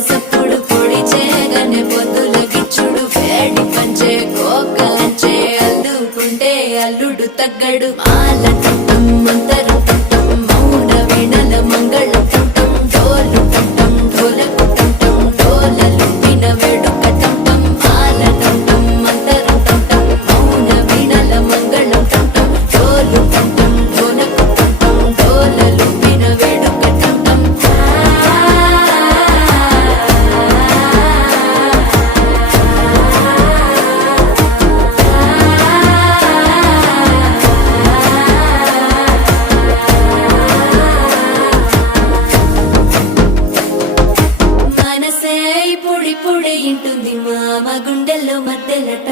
సప్పుడు పొడి చేయగానే పొద్దుల గిచ్చుడు వేడి పంచే కోకలంచే అల్లుకుంటే అల్లుడు తగ్గడు మాల టుట్టం మంతరం టుట్టం మౌన వీణల మంగళ టుట్టం డోలు టుట్టం ఢోలకు టుట్టం డోలలు విన వేడుక టుట్టం మాల టుట్టం మంతరం టుట్టం మౌన వీణల మంగళ టుట్టం డోలు టుట్టం ఢోలకు టుట్టం డోలలు విన వేడుక టుట్టం మనసే పొడి పొడి ఇంటుంది మామ గుండెల్లో మధ్యలట